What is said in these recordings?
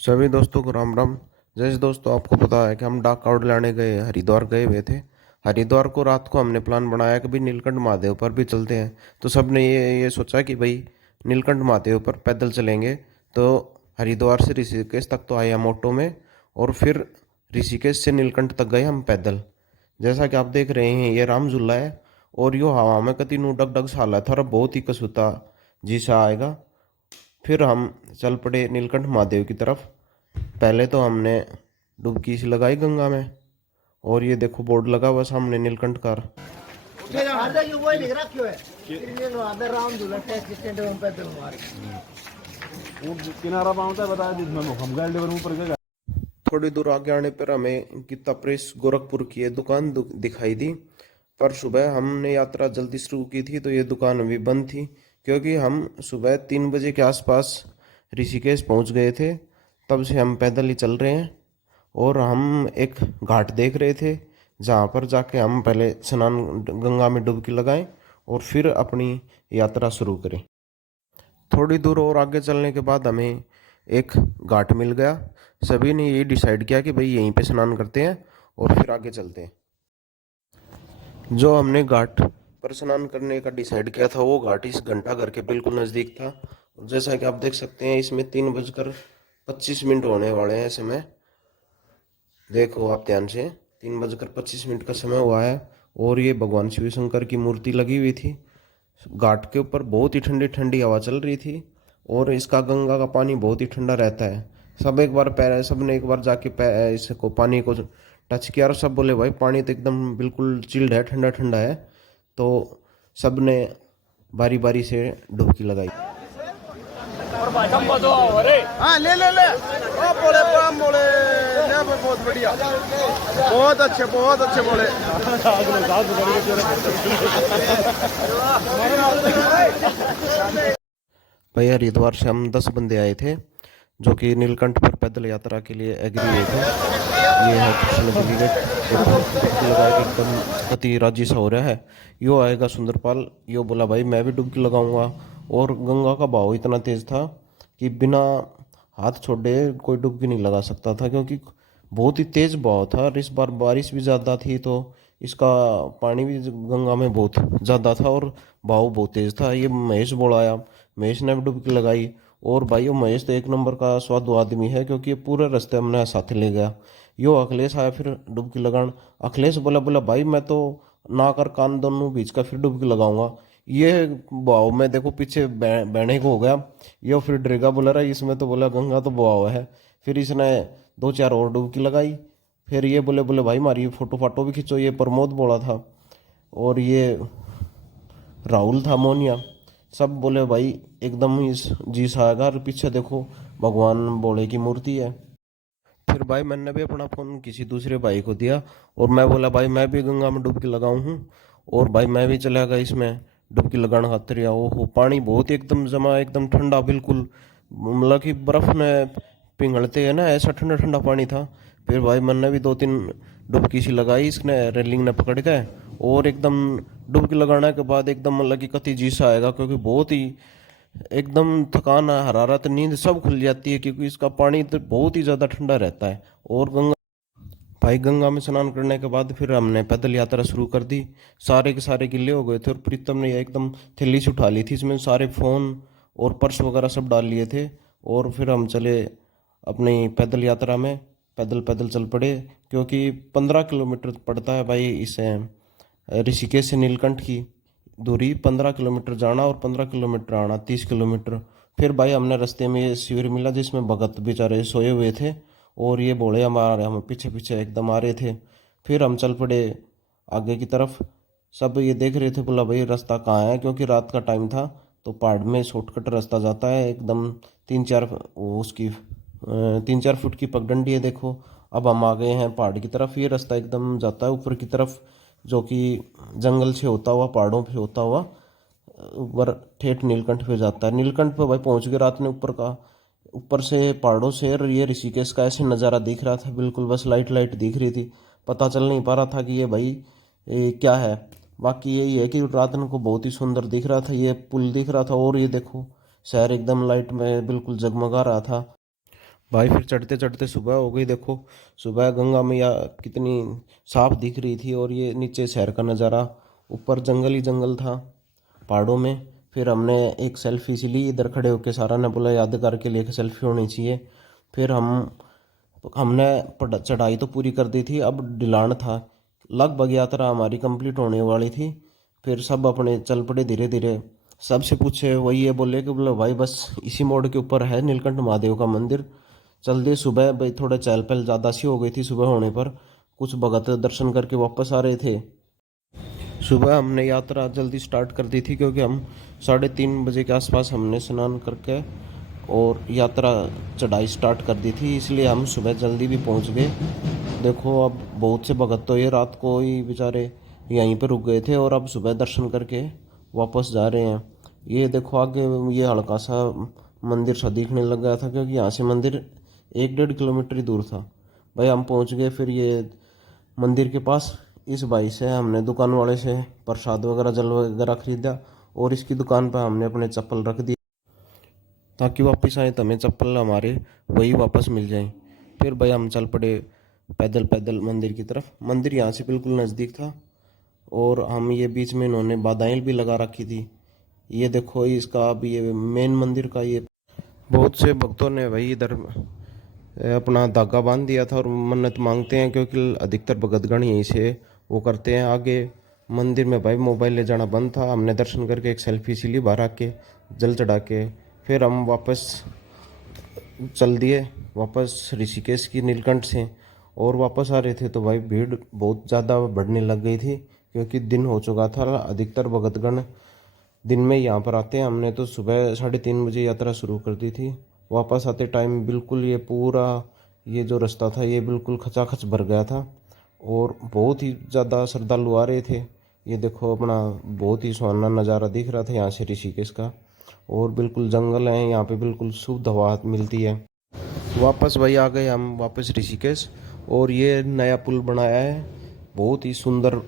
सभी दोस्तों को राम राम। जैसे दोस्तों आपको पता है कि हम डाक कावड़ लाने गए हरिद्वार गए हुए थे। हरिद्वार को रात को हमने प्लान बनाया कि भाई नीलकंठ महादेव पर भी चलते हैं। तो सबने ये सोचा कि भाई नीलकंठ महादेव पर पैदल चलेंगे। तो हरिद्वार से ऋषिकेश तक तो आए हम ऑटो में, और फिर ऋषिकेश से नीलकंठ तक गए हम पैदल। जैसा कि आप देख रहे हैं ये राम झूला है, और यो हवा में कति नू डग डग सा हालत है और बहुत ही कसूता जी सा आएगा। फिर हम चल पड़े नीलकंठ महादेव की तरफ। पहले तो हमने डुबकी सी लगाई गंगा में, और ये देखो बोर्ड लगा हुआ सामने नीलकंठ का। आधा ये वही लिख रखियो है ये नो आधा राम झूला टैक्सी स्टैंड में पैदल मार वो किनारा पाऊंगा बता जिसमें हम गाड़ी लेवर ऊपर गए। थोड़ी दूर आगे आने पर हमें गीता प्रेस गोरखपुर की ये दुकान दिखाई दी। पर सुबह हमने यात्रा जल्दी शुरू की थी तो ये दुकान अभी बंद थी, क्योंकि हम सुबह 3 बजे के आसपास ऋषिकेश पहुंच गए थे। तब से हम पैदल ही चल रहे हैं, और हम एक घाट देख रहे थे जहाँ पर जाके हम पहले स्नान गंगा में डुबकी लगाएं और फिर अपनी यात्रा शुरू करें। थोड़ी दूर और आगे चलने के बाद हमें एक घाट मिल गया। सभी ने ये डिसाइड किया कि भाई यहीं पे स्नान करते हैं और फिर आगे चलते हैं। जो हमने घाट पर स्नान करने का डिसाइड किया था वो घाट इस घंटाघर के बिल्कुल नज़दीक था। और जैसा कि आप देख सकते हैं इसमें 3:25 होने वाले हैं समय। देखो आप ध्यान से, 3:25 का समय हुआ है, और ये भगवान शिव शंकर की मूर्ति लगी हुई थी। घाट के ऊपर बहुत ही ठंडी ठंडी हवा चल रही थी, और इसका गंगा का पानी बहुत ही ठंडा रहता है। सब ने एक बार जाके इसको पानी को टच किया, और सब बोले भाई पानी तो एकदम बिल्कुल चिल्ड है, ठंडा ठंडा है। तो सब ने बारी बारी से डुबकी लगाई। हाँ ले ले ले ओ बोले पाम बोले ले बहुत बढ़िया बहुत अच्छे बोले। भाई हरिद्वार से हम 10 बंदे आए थे जो कि नीलकंठ पर पैदल यात्रा के लिए एग्री हुए थे। ये है कृष्ण डिलीवेट, डुबकी लगा के एकदम पति राजी सा हो रहा है। यो आएगा सुंदरपाल, यो बोला भाई मैं भी डुबकी लगाऊंगा। और गंगा का बहाव इतना तेज था कि बिना हाथ छोड़े कोई डुबकी नहीं लगा सकता था, क्योंकि बहुत ही तेज बहाव था। और इस बार बारिश भी ज़्यादा थी तो इसका पानी भी गंगा में बहुत ज़्यादा था, और बहाव बहुत तेज था। ये महेश बोला आया, महेश ने भी डुबकी लगाई। और भाई वो महेश तो एक नंबर का स्वादु आदमी है, क्योंकि ये पूरे रास्ते हमने साथ ले गया। यो अखिलेश आया फिर डुबकी लगान। अखिलेश बोला बोला भाई मैं तो नाक और कान दोनों बीच का फिर डुबकी लगाऊंगा। ये बहाव में देखो पीछे बहने को हो गया। यो फिर डरेगा बोला रहा इसमें तो बोला गंगा तो बहाव है। फिर इसने 2-4 और डुबकी लगाई। फिर ये बोले बोले भाई हमारी फोटो फाटो भी खींचो। ये प्रमोद बोला था, और ये राहुल था मोनिया। सब बोले भाई एकदम ही जी सा आएगा। और पीछे देखो भगवान भोले की मूर्ति है। फिर भाई मैंने भी अपना फ़ोन किसी दूसरे भाई को दिया, और मैं बोला भाई मैं भी गंगा में डुबकी लगाऊं हूँ। और भाई मैं भी चला गया इसमें डुबकी लगाने खातिर। या ओहो पानी बहुत ही एकदम जमा, एकदम ठंडा बिल्कुल, मतलब कि बर्फ़ में पिघलते हैं ना ऐसा ठंडा ठंडा पानी था। फिर भाई मैंने भी 2-3 डुबकी सी लगाई इसने रेलिंग ने पकड़ के। और एकदम डुबकी लगाने के बाद एकदम मतलब कि कति जी सा आएगा, क्योंकि बहुत ही एकदम थकान हरारत नींद सब खुल जाती है, क्योंकि इसका पानी तो बहुत ही ज़्यादा ठंडा रहता है। और गंगा में स्नान करने के बाद फिर हमने पैदल यात्रा शुरू कर दी। सारे के सारे गिले हो गए थे, और प्रीतम ने एकदम थैली से उठा ली थी, इसमें सारे फ़ोन और पर्स वगैरह सब डाल लिए थे। और फिर हम चले अपनी पैदल यात्रा में, पैदल पैदल चल पड़े। क्योंकि 15 किलोमीटर पड़ता है भाई इसे ऋषिकेश से नीलकंठ की दूरी। 15 किलोमीटर जाना और 15 किलोमीटर आना, 30 किलोमीटर। फिर भाई हमने रास्ते में ये शिविर मिला जिसमें भगत बेचारे सोए हुए थे, और ये भोले हमारे हम पीछे पीछे एकदम आ रहे थे। फिर हम चल पड़े आगे की तरफ। सब ये देख रहे थे बोला भाई रास्ता कहाँ है, क्योंकि रात का टाइम था तो पहाड़ में शॉर्टकट रास्ता जाता है एकदम। 3-4 फुट की पगडंडी है देखो। अब हम आ गए हैं पहाड़ की तरफ। ये रास्ता एकदम जाता है ऊपर की तरफ, जो कि जंगल से होता हुआ पहाड़ों पे होता हुआ ऊपर ठेठ नीलकंठ पे जाता है। नीलकंठ पे भाई पहुंच गए रात में ऊपर से पहाड़ों से। और ये ऋषिकेश का ऐसे नज़ारा दिख रहा था बिल्कुल, बस लाइट लाइट दिख रही थी। पता चल नहीं पा रहा था कि ये भाई क्या है। बाकी यही है कि रात को बहुत ही सुंदर दिख रहा था, ये पुल दिख रहा था। और ये देखो शहर एकदम लाइट में बिल्कुल जगमगा रहा था। भाई फिर चढ़ते चढ़ते सुबह हो गई। देखो सुबह गंगा मैया कितनी साफ दिख रही थी, और ये नीचे शहर का नज़ारा, ऊपर जंगल ही जंगल था पहाड़ों में। फिर हमने एक सेल्फी सी ली इधर खड़े होके, सारा ने बोला यादगार के लिए एक सेल्फी होनी चाहिए। फिर हमने चढ़ाई तो पूरी कर दी थी, अब ढलान था, लगभग यात्रा हमारी कंप्लीट होने वाली थी। फिर सब अपने चल पड़े धीरे धीरे। सबसे पूछे वही ये बोले कि बोले भाई बस इसी मोड़ के ऊपर है नीलकंठ महादेव का मंदिर, चल दे। सुबह भाई थोड़ा चहल पहल ज़्यादा सी हो गई थी सुबह होने पर, कुछ भगत दर्शन करके वापस आ रहे थे। सुबह हमने यात्रा जल्दी स्टार्ट कर दी थी, क्योंकि हम 3:30 बजे के आसपास हमने स्नान करके और यात्रा चढ़ाई स्टार्ट कर दी थी, इसलिए हम सुबह जल्दी भी पहुंच गए। देखो अब बहुत से भगत तो ये रात को ही बेचारे यहीं पर रुक गए थे, और अब सुबह दर्शन करके वापस जा रहे हैं। ये देखो आगे ये हल्का सा मंदिर सा दिखने लग गया था, क्योंकि यहाँ से मंदिर 1-1.5 किलोमीटर ही दूर था। भाई हम पहुंच गए फिर ये मंदिर के पास। इस भाई से हमने दुकान वाले से प्रसाद वगैरह जल वगैरह खरीदा, और इसकी दुकान पर हमने अपने चप्पल रख दी, ताकि वापस आए तो हमें चप्पल हमारे वही वापस मिल जाए। फिर भाई हम चल पड़े पैदल पैदल मंदिर की तरफ। मंदिर यहाँ से बिल्कुल नज़दीक था, और हम ये बीच में इन्होंने बाधाएं भी लगा रखी थी। ये देखो इसका अब ये मेन मंदिर का ये बहुत से भक्तों ने भाई इधर अपना धागा बांध दिया था और मन्नत मांगते हैं, क्योंकि अधिकतर भगतगण यहीं से वो करते हैं। आगे मंदिर में भाई मोबाइल ले जाना बंद था। हमने दर्शन करके एक सेल्फी सी ली बाहर आके जल चढ़ा के। फिर हम वापस चल दिए वापस ऋषिकेश की नीलकंठ से। और वापस आ रहे थे तो भाई भीड़ बहुत ज़्यादा बढ़ने लग गई थी, क्योंकि दिन हो चुका था। अधिकतर भगतगण दिन में यहाँ पर आते हैं। हमने तो सुबह 3:30 बजे यात्रा शुरू कर दी थी। वापस आते टाइम बिल्कुल ये पूरा ये जो रास्ता था ये बिल्कुल खचाखच भर गया था, और बहुत ही ज़्यादा श्रद्धालु आ रहे थे। ये देखो अपना बहुत ही सुहाना नज़ारा दिख रहा था यहाँ से ऋषिकेश का, और बिल्कुल जंगल है यहाँ पे, बिल्कुल शुद्ध हवा मिलती है। वापस वही आ गए हम वापस ऋषिकेश, और ये नया पुल बनाया है, बहुत ही सुंदर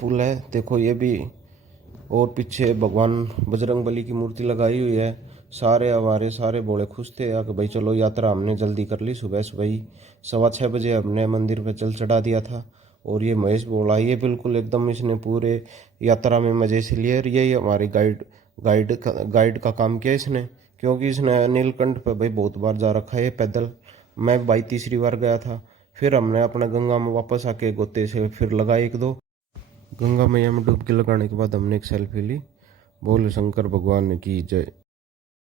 पुल है। देखो ये भी, और पीछे भगवान बजरंगबली की मूर्ति लगाई हुई है। सारे हमारे सारे बड़े खुश थे कि भाई चलो यात्रा हमने जल्दी कर ली। सुबह सुबह ही 6:15 बजे हमने मंदिर पे जल चढ़ा दिया था। और ये महेश बोला ये बिल्कुल एकदम इसने पूरे यात्रा में मज़े से लिए, और यही हमारे गाइड का काम किया इसने, क्योंकि इसने नीलकंठ पे भाई बहुत बार जा रखा है पैदल। मैं भाई तीसरी बार गया था। फिर हमने अपना गंगा में वापस आके गोते से फिर लगाए 1-2 गंगा मैया में डुबकी लगाने के बाद हमने एक सेल्फी ली। बोले शंकर भगवान की जय।